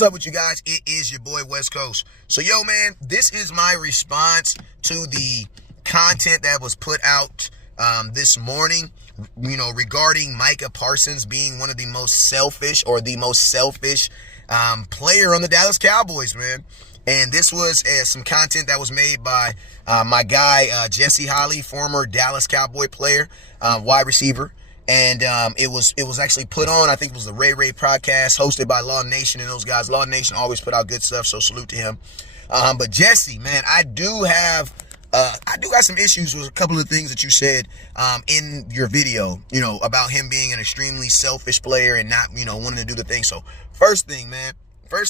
What's up with you guys? It is your boy West Coast. So yo man, this is my response to the content that was put out this morning, regarding Micah Parsons being one of the most selfish player on the Dallas Cowboys, man. And this was some content that was made by my guy Jesse Holley, former Dallas Cowboy player, wide receiver. And it was actually put on, I think it was the Ray podcast hosted by Law Nation and those guys. Law Nation always put out good stuff, so salute to him. But Jesse, man, I do have some issues with a couple of things that you said in your video, about him being an extremely selfish player and not, wanting to do the thing. So first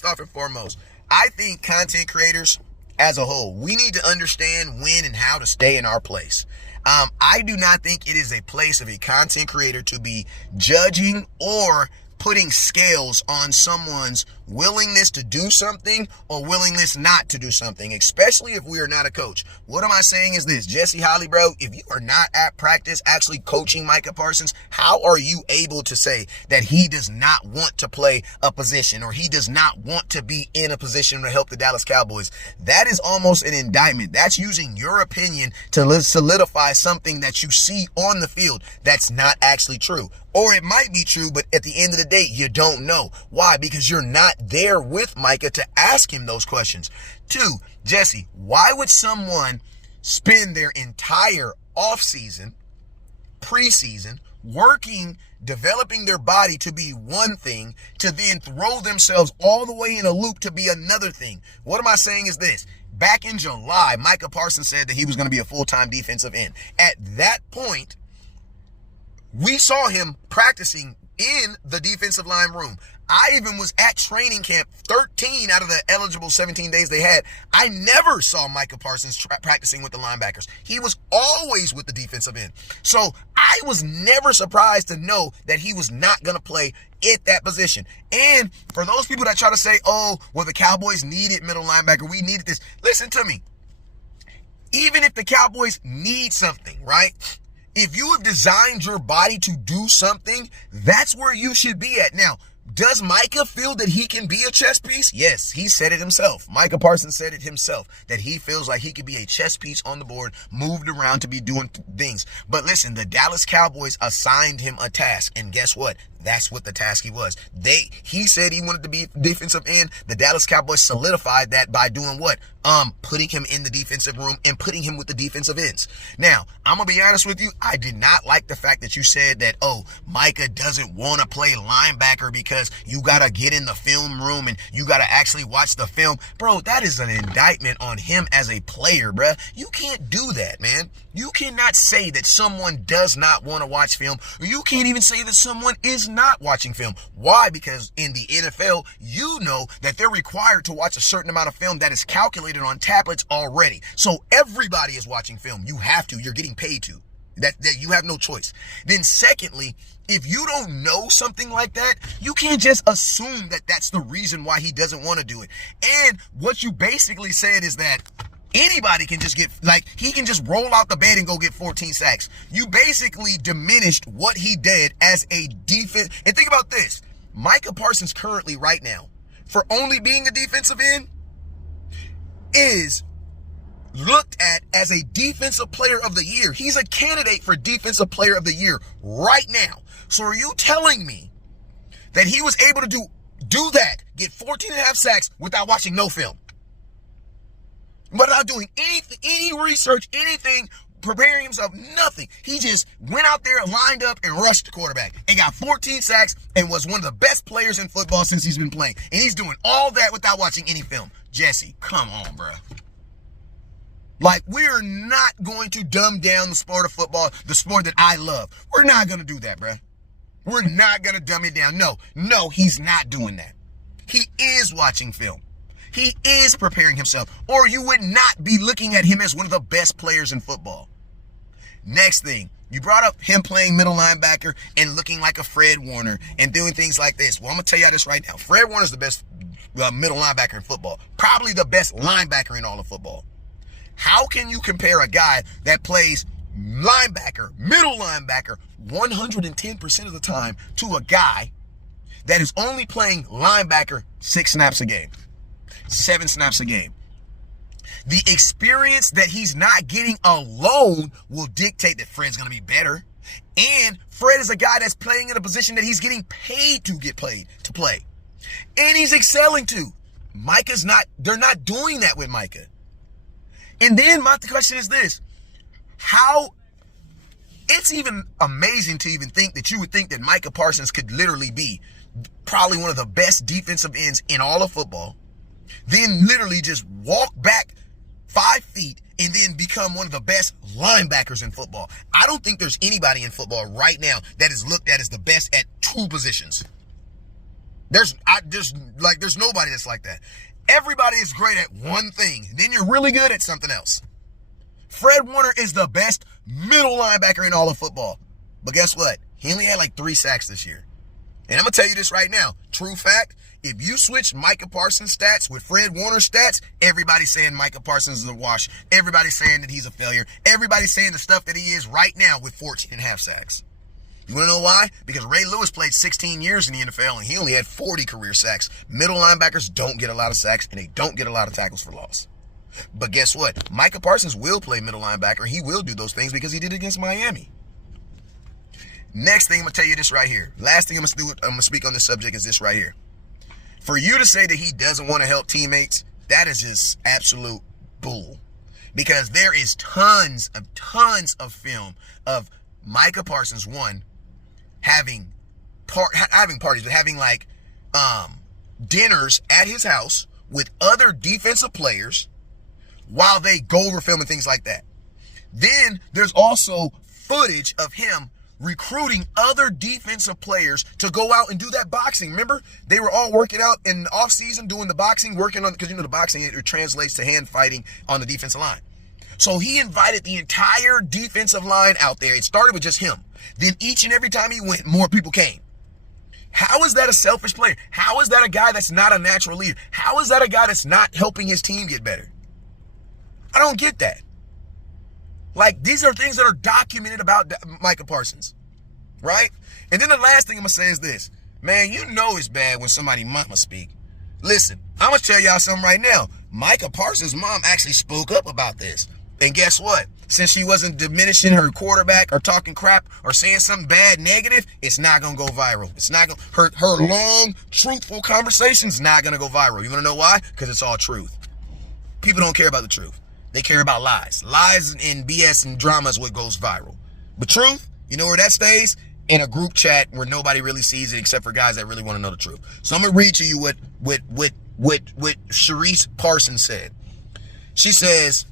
off and foremost, I think content creators as a whole, we need to understand when and how to stay in our place. I do not think it is a place of a content creator to be judging or putting scales on someone's willingness to do something or willingness not to do something, especially if we are not a coach. What am I saying is this, Jesse Holley, bro, if you are not at practice actually coaching Micah Parsons, how are you able to say that he does not want to play a position or he does not want to be in a position to help the Dallas Cowboys? That is almost an indictment. That's using your opinion to solidify something that you see on the field that's not actually true. Or it might be true, but at the end of the day, you don't know. Why? Because you're not there with Micah to ask him those questions. 2, Jesse, why would someone spend their entire offseason, preseason, working, developing their body to be one thing, to then throw themselves all the way in a loop to be another thing? What am I saying is this. Back in July, Micah Parsons said that he was going to be a full-time defensive end. At that point, we saw him practicing in the defensive line room. I even was at training camp 13 out of the eligible 17 days they had. I never saw Micah Parsons practicing with the linebackers. He was always with the defensive end. So I was never surprised to know that he was not going to play at that position. And for those people that try to say, oh, well, the Cowboys needed middle linebacker, we needed this. Listen to me. Even if the Cowboys need something, right? If you have designed your body to do something, that's where you should be at. Now, does Micah feel that he can be a chess piece? Yes, he said it himself. Micah Parsons said it himself, that he feels like he could be a chess piece on the board, moved around to be doing things. But listen, the Dallas Cowboys assigned him a task, and guess what? That's what the task he was. He said he wanted to be defensive end. The Dallas Cowboys solidified that by doing what? Putting him in the defensive room and putting him with the defensive ends. Now, I'm going to be honest with you. I did not like the fact that you said that, oh, Micah doesn't want to play linebacker because you got to get in the film room and you got to actually watch the film. Bro, that is an indictment on him as a player, bruh. You can't do that, man. You cannot say that someone does not want to watch film, or you can't even say that someone is not watching film. Why? Because in the NFL, you know that they're required to watch a certain amount of film that is calculated on tablets already. So everybody is watching film. You have to. You're getting paid to. That you have no choice. Then secondly, if you don't know something like that, you can't just assume that that's the reason why he doesn't want to do it. And what you basically said is that anybody can just he can just roll out the bed and go get 14 sacks. You basically diminished what he did as a defense. And think about this. Micah Parsons currently right now, for only being a defensive end, is looked at as a defensive player of the year. He's a candidate for defensive player of the year right now. So are you telling me that he was able to do that, get 14 and a half sacks without watching no film? Without doing any research, anything, preparing himself, nothing. He just went out there, lined up, and rushed the quarterback and got 14 sacks and was one of the best players in football since he's been playing. And he's doing all that without watching any film. Jesse, come on, bro. Like, we're not going to dumb down the sport of football, the sport that I love. We're not going to do that, bro. We're not going to dumb it down. No, he's not doing that. He is watching film. He is preparing himself, or you would not be looking at him as one of the best players in football. Next thing, you brought up him playing middle linebacker and looking like a Fred Warner and doing things like this. Well, I'm going to tell you this right now. Fred Warner's the best middle linebacker in football, probably the best linebacker in all of football. How can you compare a guy that plays linebacker, middle linebacker, 110% of the time to a guy that is only playing linebacker 6 snaps a game, 7 snaps a game. The experience that he's not getting alone will dictate that Fred's going to be better. And Fred is a guy that's playing in a position that he's getting paid to play. And he's excelling to. Micah's not, they're not doing that with Micah. And then my question is this: how, it's even amazing to even think that you would think that Micah Parsons could literally be probably one of the best defensive ends in all of football, then literally just walk back 5 feet and then become one of the best linebackers in football. I don't think there's anybody in football right now that is looked at as the best at 2 positions. There's nobody that's like that. Everybody is great at one thing. Then you're really good at something else. Fred Warner is the best middle linebacker in all of football. But guess what? He only had like 3 sacks this year. And I'm going to tell you this right now. True fact, if you switch Micah Parsons' stats with Fred Warner's stats, everybody's saying Micah Parsons is a wash. Everybody's saying that he's a failure. Everybody's saying the stuff that he is right now with 14.5 sacks. You want to know why? Because Ray Lewis played 16 years in the NFL and he only had 40 career sacks. Middle linebackers don't get a lot of sacks and they don't get a lot of tackles for loss. But guess what? Micah Parsons will play middle linebacker. He will do those things because he did it against Miami. Next thing I'm going to tell you this right here. Last thing I'm going to speak on this subject is this right here. For you to say that he doesn't want to help teammates, that is just absolute bull. Because there is tons of film of Micah Parsons, one, having like dinners at his house with other defensive players while they go over film and things like that. Then there's also footage of him recruiting other defensive players to go out and do that boxing. Remember, they were all working out in the off season doing the boxing, working on, because the boxing, it translates to hand fighting on the defensive line. So he invited the entire defensive line out there. It started with just him. Then each and every time he went, more people came. How is that a selfish player? How is that a guy that's not a natural leader? How is that a guy that's not helping his team get better? I don't get that. Like, these are things that are documented about Micah Parsons, right? And then the last thing I'm going to say is this. Man, you know it's bad when somebody mama speak. Listen, I'm going to tell y'all something right now. Micah Parsons' mom actually spoke up about this. And guess what? Since she wasn't diminishing her quarterback or talking crap or saying something bad, negative, it's not going to go viral. It's not going to, her long, truthful conversation's not going to go viral. You want to know why? Because it's all truth. People don't care about the truth. They care about lies. Lies and BS and drama is what goes viral. But truth, you know where that stays? In a group chat where nobody really sees it except for guys that really want to know the truth. So I'm going to read to you what Sharice Parsons said. She says,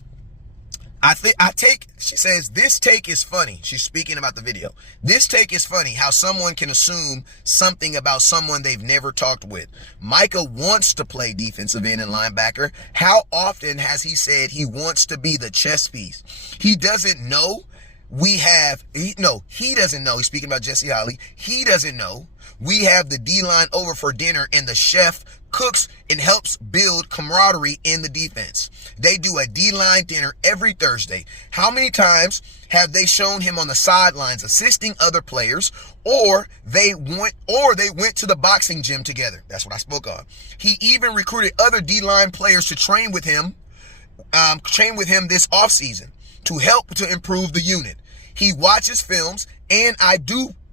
she says, this take is funny. She's speaking about the video. This take is funny how someone can assume something about someone they've never talked with. Micah wants to play defensive end and linebacker. How often has he said he wants to be the chess piece? He doesn't know. He doesn't know. He's speaking about Jesse Holley. He doesn't know. We have the D-line over for dinner and the chef cooks and helps build camaraderie in the defense. They do a D-line dinner every Thursday. How many times have they shown him on the sidelines assisting other players, or they went to the boxing gym together? That's what I spoke of. He even recruited other D-line players to train with him this offseason to help to improve the unit. He watches films, and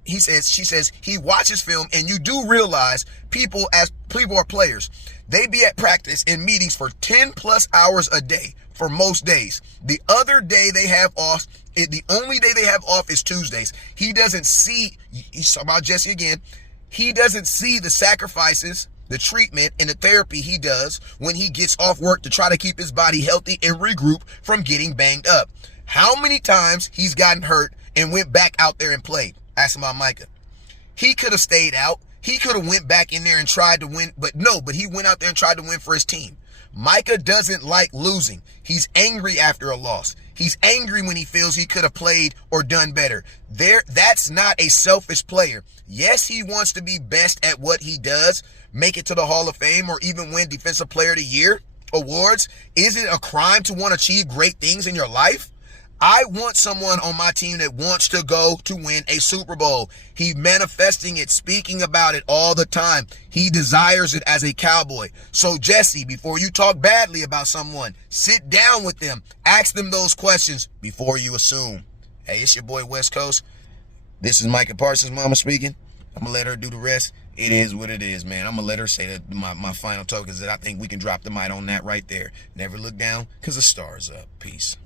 she says he watches film, and you do realize people are players. They be at practice and meetings for 10 plus hours a day for most days. The other day they have off, the only day they have off is Tuesdays. He doesn't see, he's talking about Jesse again, he doesn't see the sacrifices, the treatment, and the therapy he does when he gets off work to try to keep his body healthy and regroup from getting banged up. How many times he's gotten hurt and went back out there and played? Ask him about Micah. He could have stayed out. He could have went back in there and tried to win, but he went out there and tried to win for his team. Micah doesn't like losing. He's angry after a loss. He's angry when he feels he could have played or done better. That's not a selfish player. Yes, he wants to be best at what he does, make it to the Hall of Fame, or even win Defensive Player of the Year awards. Is it a crime to want to achieve great things in your life? I want someone on my team that wants to go to win a Super Bowl. He manifesting it, speaking about it all the time. He desires it as a Cowboy. So Jesse, before you talk badly about someone, sit down with them. Ask them those questions before you assume. Hey, it's your boy West Coast. This is Micah Parsons' mama speaking. I'm going to let her do the rest. It is what it is, man. I'm going to let her say that my final token is that I think we can drop the mic on that right there. Never look down because the stars up. Peace.